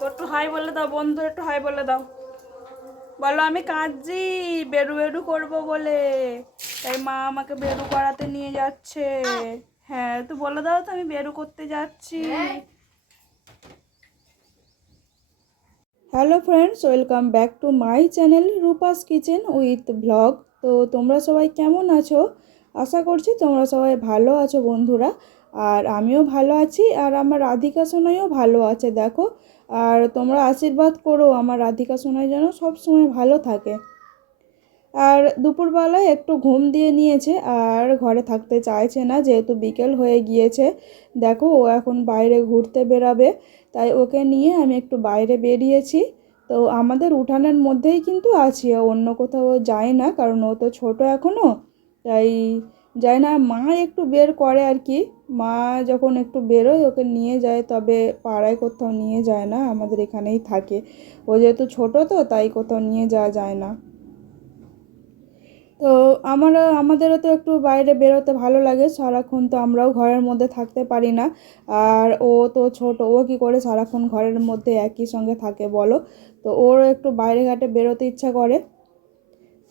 দেখো, একটু হাই বলে দাও বন্ধু, একটু হাই বলে দাও। বলো আমি কাঁদছি বেরু বেরু করবো বলে, তাই মা আমাকে বেরু করাতে নিয়ে যাচ্ছে। হ্যাঁ, তো বলে দাও তো আমি বেরু করতে যাচ্ছি। Hello friends, welcome back to my channel Rupa's kitchen with blog. তো তোমরা সবাই কেমন আছো? আশা করছি তোমরা সবাই ভালো আছো বন্ধুরা। আর আমিও ভালো আছি, আর আমার রাধিকা সোনাইও ভালো আছে দেখো। আর তোমরা আশীর্বাদ করো আমার রাধিকা সোনাই যেন সবসময় ভালো থাকে। আর দুপুরবেলায় একটু ঘুম দিয়ে নিয়েছে, আর ঘরে থাকতে চাইছে না, যেহেতু বিকেল হয়ে গিয়েছে। দেখো ও এখন বাইরে ঘুরতে বেরাবে, তাই ওকে নিয়ে আমি একটু বাইরে বেরিয়েছি। তো আমাদের উঠানের মধ্যেই কিন্তু আছি, অন্য কোথাও যায় না, কারণ ও তো ছোটো এখনও। তাই যায় না, মা একটু বের করে আর কি। মা যখন একটু বেরোয় ওকে নিয়ে যায়, তবে পাড়ায় কোথাও নিয়ে যায় না, আমাদের এখানেই থাকে। ও যেহেতু ছোটো তো তাই কোথাও নিয়ে যাওয়া যায় না। তো আমাদেরও তো একটু বাইরে বেরোতে ভালো লাগে, সারাক্ষণ তো আমরাও ঘরের মধ্যে থাকতে পারি না। আর ও তো ছোট, ও কী করে সারাক্ষণ ঘরের মধ্যে একই সঙ্গে থাকে বলো। তো ওর একটু বাইরে ঘাটে বেরোতে ইচ্ছা করে।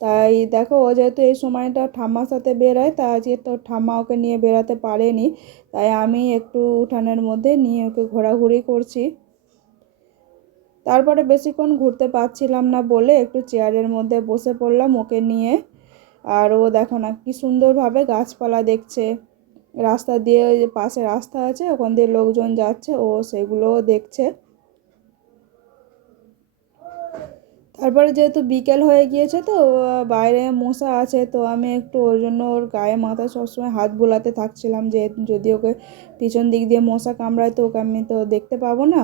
তাই দেখো, ও যেহেতু এই সময়টা ঠাম্মার সাথে বেরোয়, তা আজকে তো ঠাম্মা ওকে নিয়ে বেরোতে পারেনি, তাই আমি একটু উঠানের মধ্যে নিয়ে ওকে ঘোরাঘুরি করছি। তারপরে বেশিক্ষণ ঘুরতে পারছিলাম না বলে একটু চেয়ারের মধ্যে বসে পড়লাম ওকে নিয়ে। আর ও দেখো না কি সুন্দরভাবে গাছপালা দেখছে। রাস্তা দিয়ে, ওই যে পাশে রাস্তা আছে ওখান দিয়ে লোকজন যাচ্ছে, ও সেগুলোও দেখছে। তারপরে যেহেতু বিকেল হয়ে গিয়েছে তো বাইরে মশা আছে, তো আমি একটু ওর জন্য ওর গায়ে মাথায় সবসময় হাত বুলাতে থাকছিলাম, যে যদি ওকে পিছন দিক দিয়ে মশা কামড়ায় তো ওকে আমি তো দেখতে পাবো না।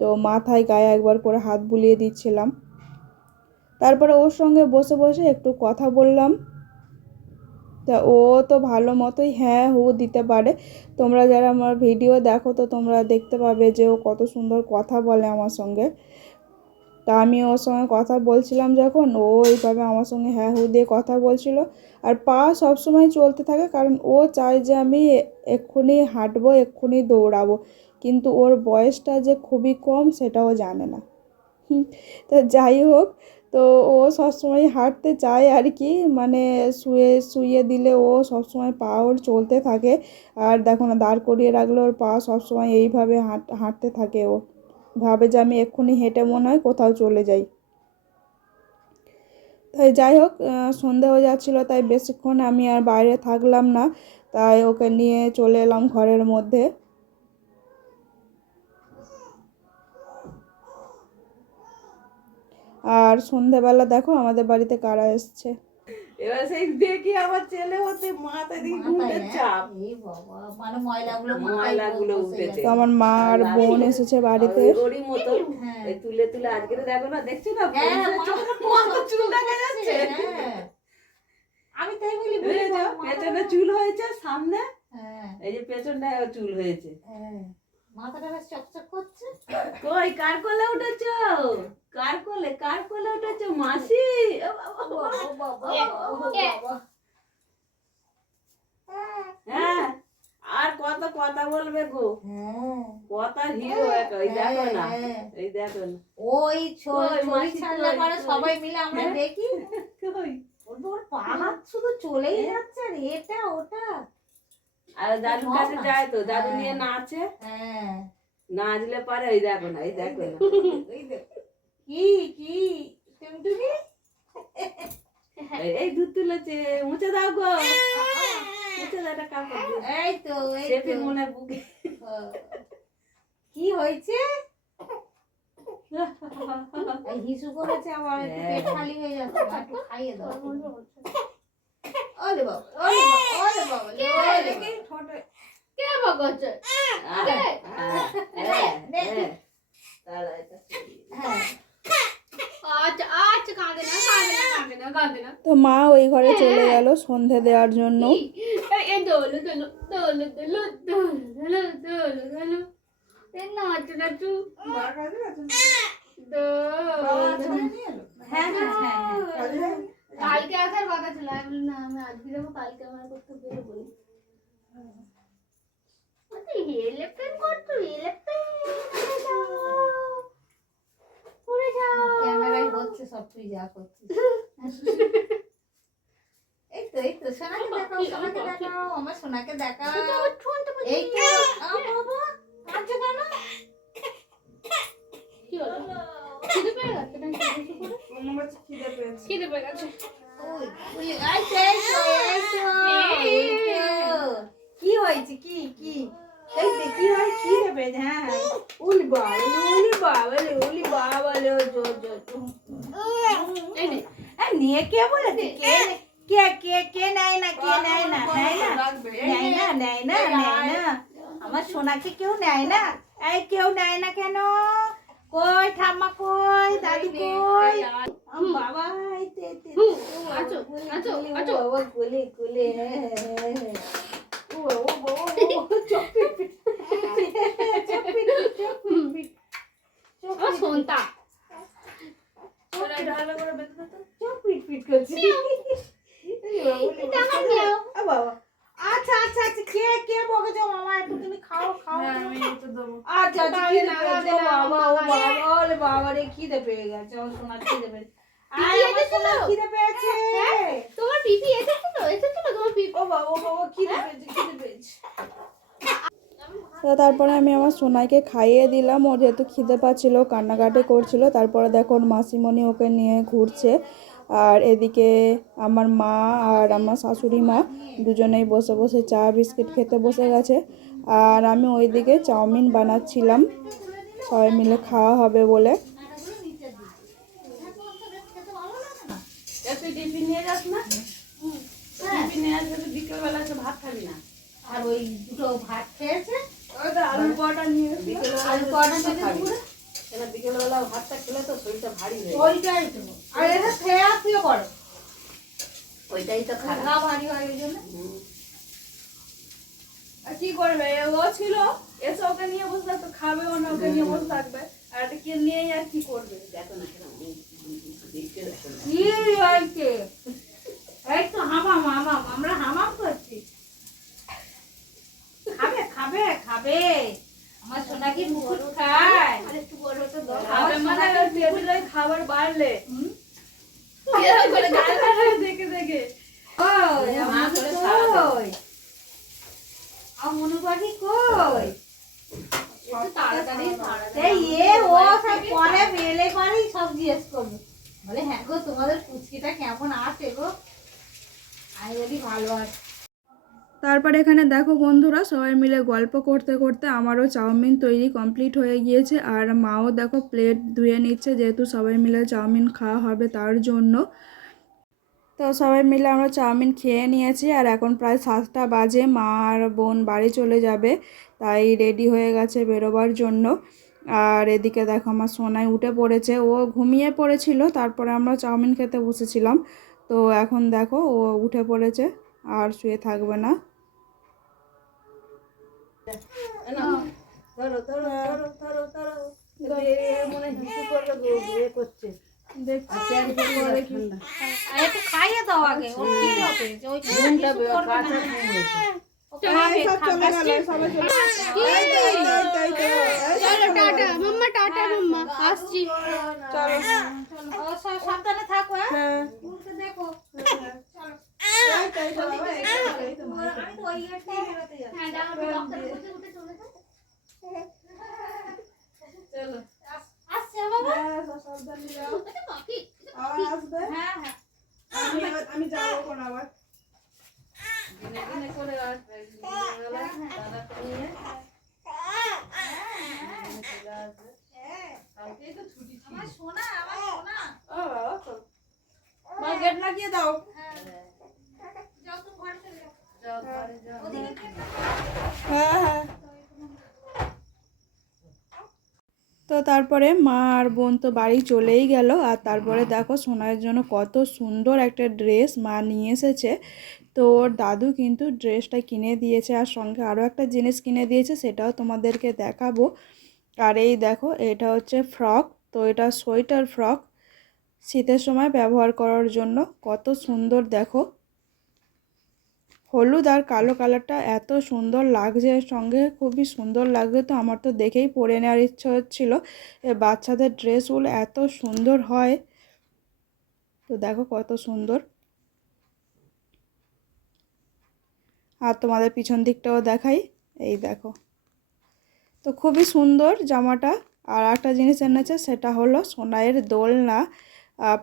তো মাথায় গায়ে একবার করে হাত বুলিয়ে দিচ্ছিলাম। তারপরে ওর সঙ্গে বসে বসে একটু কথা বললাম। তা ও তো ভালো মতোই হ্যাঁ হু দিতে পারে। তোমরা যারা আমার ভিডিও দেখো তো তোমরা দেখতে পাবে যে ও কত সুন্দর কথা বলে আমার সঙ্গে। তা আমি ওর সঙ্গে কথা বলছিলাম যখন, ও এইভাবে আমার সঙ্গে হ্যাঁ হু দিয়ে কথা বলছিল। আর পা সবসময় চলতে থাকে, কারণ ও চায় যে আমি এক্ষুনি হাঁটবো, এক্ষুনি দৌড়াবো। কিন্তু ওর বয়সটা যে খুবই কম সেটাও জানে না। তো যাই হোক, তো ও সবসময় হাঁটতে চায় আর কি, মানে শুয়ে শুয়ে দিলে ও সবসময় পা ওর চলতে থাকে। আর দেখো না, দাঁড় করিয়ে রাখলে ওর পা সবসময় এইভাবে হাঁটতে থাকে। ও ভাবে যে আমি এক্ষুনি হেঁটে মনে হয় কোথাও চলে যাই। তাই যাই হোক, সন্ধে হয়ে যাচ্ছিলো, তাই বেশিক্ষণ আমি আর বাইরে থাকলাম না, তাই ওকে নিয়ে চলে এলাম ঘরের মধ্যে। আর সন্ধেবেলা দেখো আমাদের বাড়িতে কারা এসছে। এবার সেই দেখি আমার ছেলে হচ্ছে মাথায় দিয়ে ঘুমের চাপ, এই বাবা, মানে ময়লাগুলো ময়লাগুলো উঠেছে। বসে তো আমার মা আর বোন এসেছে বাড়িতে। ওরই মতো এই তুলে তুলে আজকে দেখো না, দেখছো না কত চুল দেখা যাচ্ছে। আমি তাই বলি পেছনে চুল হয়েছে, সামনে হ্যাঁ এই যে পেছনটায় চুল হয়েছে। মাথাটা বেশ চকচক করছে। কই কার কোলে উঠেছো? কার কোলে, কার কোলে উঠেছো? মাসি? হ্যাঁ, আর কত কথা বলবে গো। কথা হিরো এক, এই দেখো না, এই দেখো না। ওই ছবি মাসি ছাড়লে পরে সবাই মিলে আমরা দেখি কই ওর পা হাত শুধু চলেই যাচ্ছে, আর এটা ওটা। আর দাদুর কাছে যায় তো, দাদু নিয়ে নাচে, হ্যাঁ নাচলে পারে। এই দেখো না, এই দেখো না। কি কি টুনটুনি এই দুধ তুলেছে, মুছে দাও গো, মুছে দাও, একটা কাপড় দিয়ে। এই তো চেপে মনে বুকে। কি হয়েছে? এই হিসু করেছে, আমার একটু পেট খালি হয়ে যাচ্ছে, একটু খাইয়ে দাও। ওরে বাবা, ওরে বাবা, ওরে বাবা, ওরে ছোট কে বকছে? তো মা ওই ঘরে চলে গেল সন্ধে দেওয়ার জন্য। কালকে আসার কথা ছিল, আমি না, আমি আজকে যাবো, কালকে আমার করতে বেরোবো। হেলেপেন করতো, হেলেপেন ক্যামেরায় হচ্ছে সব, তুই যা করছিস। এই তো সোনাকে দেখাও, সোনাকে দেখাও, আমার সোনাকে দেখাও। এই তো বাবা কাঁদছো কেন? কি হলো? খিদে পেয়ে গেছে নাকি? খিদে পেয়ে গেছে। ওই এই তো কি হয়েছে? কি কি এই যে কি হয়? কি দেবে? হ্যাঁ উলি বাবালে জো জো জো। নিয়ে কে বলেছে? কে নেয় না? কে নেয় না? নেয় না। আমার সোনাকে কেউ নেয় না। এই কেউ নেয় না কেন? কই ঠাম্মা, কই দাদু, কই বাবা? কুলে শুনতা পিট করছি। বাবা আচ্ছা আচ্ছা আচ্ছা, কে বকেছো? মামা একটু তুমি খাও। আচ্ছা আচ্ছা, খিদে পেয়েছে বাবা। ও বাবা, ওরে বাবা রে, খিদে পেয়ে গেছে আমার সোনা, খিদে পেয়েছে। খিদে পেয়েছে। তোমার পিপি এসেছিল তোমার পিপি। ও বাবা খিদে পেয়েছে। তো তারপরে আমি আমার সোনাইকে খাইয়ে দিলাম। ওর যেহেতু খিদে পাচ্ছিল, কান্নাকাটি করছিল। তারপরে দেখো ওর মাসিমণি ওকে নিয়ে ঘুরছে। আর এদিকে আমার মা আর আমার শাশুড়ি মা দুজনেই বসে বসে চা বিস্কিট খেতে বসে গেছে। আর আমি ওইদিকে চাউমিন বানাচ্ছিলাম, সবাই মিলে খাওয়া হবে বলে। তুই টিফিন নিয়ে যাস না? টিফিন নিয়ে আসবে, বিকেলবেলা তো ভাত খাবি না। আর ওই দুটো ভাত খেয়েছে, আলুর পরোটা নিয়ে আলু পরোটা খাবি। কেন বিকেলবেলা ভাতটা খেলে তো শরীরটা ভারী হয়ে যায়। ওইটাই তো। আর এটা খেয়ে শুয়ে পড়ো, ওইটাই তো খারাপ। গা ভারী হয় ওই জন্য। আর কি করবে? ও ছিল এসে ওকে নিয়ে বসে থাকতো, খাবে না, ওকে নিয়ে বসে থাকবে। আর এটা কে নিয়ে আর কি করবে? দেখো না কেন দেখতে দেখো না। কি হয়েছে? এই তো হামাম আমরা হামাম করছি। খাবে আমার সোনা কি মুকুট খায়? একটু বড় তো দাও। খাবে মানে টেবিলে খাবার বাড়লে দেখে ওই আমার কই? আর মনু পাখি কই? একটু তাড়াতাড়ি এই ও সব পরে মেলে পরেই সব জিজ্ঞেস করবে। বলে হ্যাঁ গো, তোমাদের পুচকিটা কেমন আছে গো? আমি বলি ভালো আছে। তারপর এখানে দেখো বন্ধুরা, সবাই মিলে গল্প করতে করতে আমারও চাউমিন তৈরি কমপ্লিট হয়ে গিয়েছে। আর মাও দেখো প্লেট ধুয়ে নিচ্ছে, যেহেতু সবাই মিলে চাউমিন খাওয়া হবে তার জন্য। তো সবাই মিলে আমরা চাউমিন খেয়ে নিয়েছি। আর এখন প্রায় 7টা বাজে, মা আর বোন বাড়ি চলে যাবে, তাই রেডি হয়ে গেছে বেরোবার জন্য। আর এদিকে দেখো আমার সোনাই উঠে পড়েছে, ও ঘুমিয়ে পড়েছিল, তারপরে আমরা চাউমিন খেতে বসেছিলাম। তো এখন দেখো ও উঠে পড়েছে, আর শুয়ে থাকবে না। মনে হিসু করবে করছে। আর একটু খাইয়ে দাও আগে, ও কি হবে? ওই ঘুমটা কাঁচা ঘুম হয়েছে। টাটা মাম্মা, টাটা মাম্মা, আসছি। সাবধানে থাকো। হ্যাঁ দেখো। আমি যাবো কোন আবার। করে আসবে নিয়ে কালকেই তো ছুটি ছিল। মা গেট লাগিয়ে দাও। হ্যাঁ তো তারপরে মা আর বোন তো বাড়ি চলেই গেল। আর তারপরে দেখো সোনার জন্য কত সুন্দর একটা ড্রেস মা নিয়ে এসেছে। তো ওর দাদু কিন্তু ড্রেসটা কিনে দিয়েছে, আর সঙ্গে আরও একটা জিনিস কিনে দিয়েছে, সেটাও তোমাদেরকে দেখাবো। আর এই দেখো, এটা হচ্ছে ফ্রক। তো এটা সোয়েটার ফ্রক, শীতের সময় ব্যবহার করার জন্য। কত সুন্দর দেখো। হলুদ আর কালো কালারটা এত সুন্দর লাগছে, এর সঙ্গে খুবই সুন্দর লাগছে। তো আমার তো দেখেই পরে নেওয়ার ইচ্ছা হচ্ছিলো। বাচ্চাদের ড্রেসগুলো এত সুন্দর হয়, তো দেখো কত সুন্দর। আর তোমাদের পিছন দিকটাও দেখাই, এই দেখো। তো খুবই সুন্দর জামাটা। আর একটা জিনিস এনেছে, সেটা হলো সোনাইয়ের দোলনা।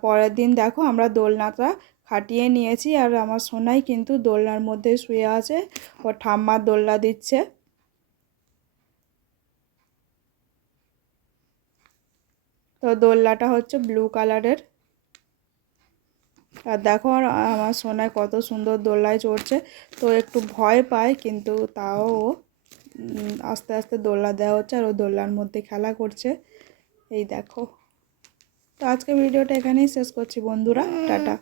পরের দিন দেখো আমরা দোলনাটা খাটিয়ে নিয়েছি, আর আমার সোনাই কিন্তু দোলনার মধ্যে শুয়ে আছে, ও ঠাম্মার দোলনা দিচ্ছে। তো দোলনাটা হচ্ছে ব্লু কালারের। আর দেখো আমার সোনাই কত সুন্দর দোলনায় চড়ছে। তো একটু ভয় পায়, কিন্তু তাও আস্তে আস্তে দোলনা দেওয়া হচ্ছে, আর ও দোলনার মধ্যে খেলা করছে, এই দেখো। তো আজকে ভিডিওটা এখানেই শেষ করছি বন্ধুরা, টাটা।